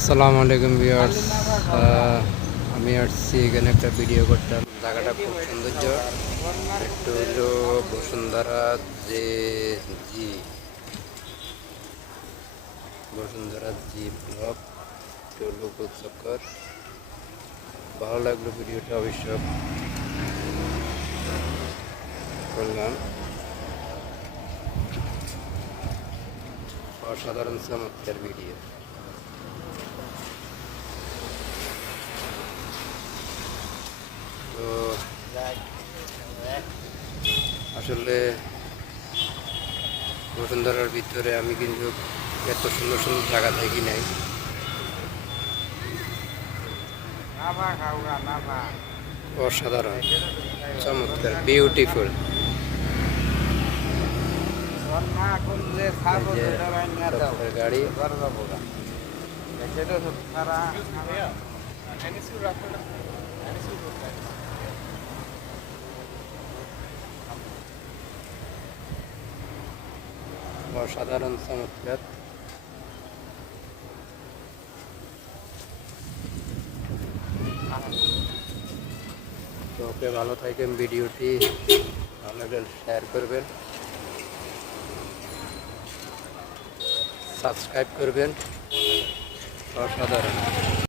আসসালামু আলাইকুম ভিউয়ার্স, আমি আসছি এখানে একটা ভিডিও করতাম। জায়গাটা খুব সৌন্দর্য। একটু হলো বসুন্ধরা যে জি বসুন্ধরা জি ব্লক, একটু হলো গোল চক্কর। ভালো লাগলো ভিডিওটা, অবশ্য করলাম। অসাধারণ চমৎকার ভিডিও। তো আসলে বসুন্ধরার ভিতরে আমি কিন্তু এত সুন্দর সুন্দর জায়গা দেখি নাই। অসাধারণ, চমৎকার, বিউটিফুল। গাড়ি অসাধারণ, চমৎকার। তো ওকে, ভালো থাকেন। ভিডিওটি ভালো লাগলে শেয়ার করবেন, সাবস্ক্রাইব করবেন। অসাধারণ।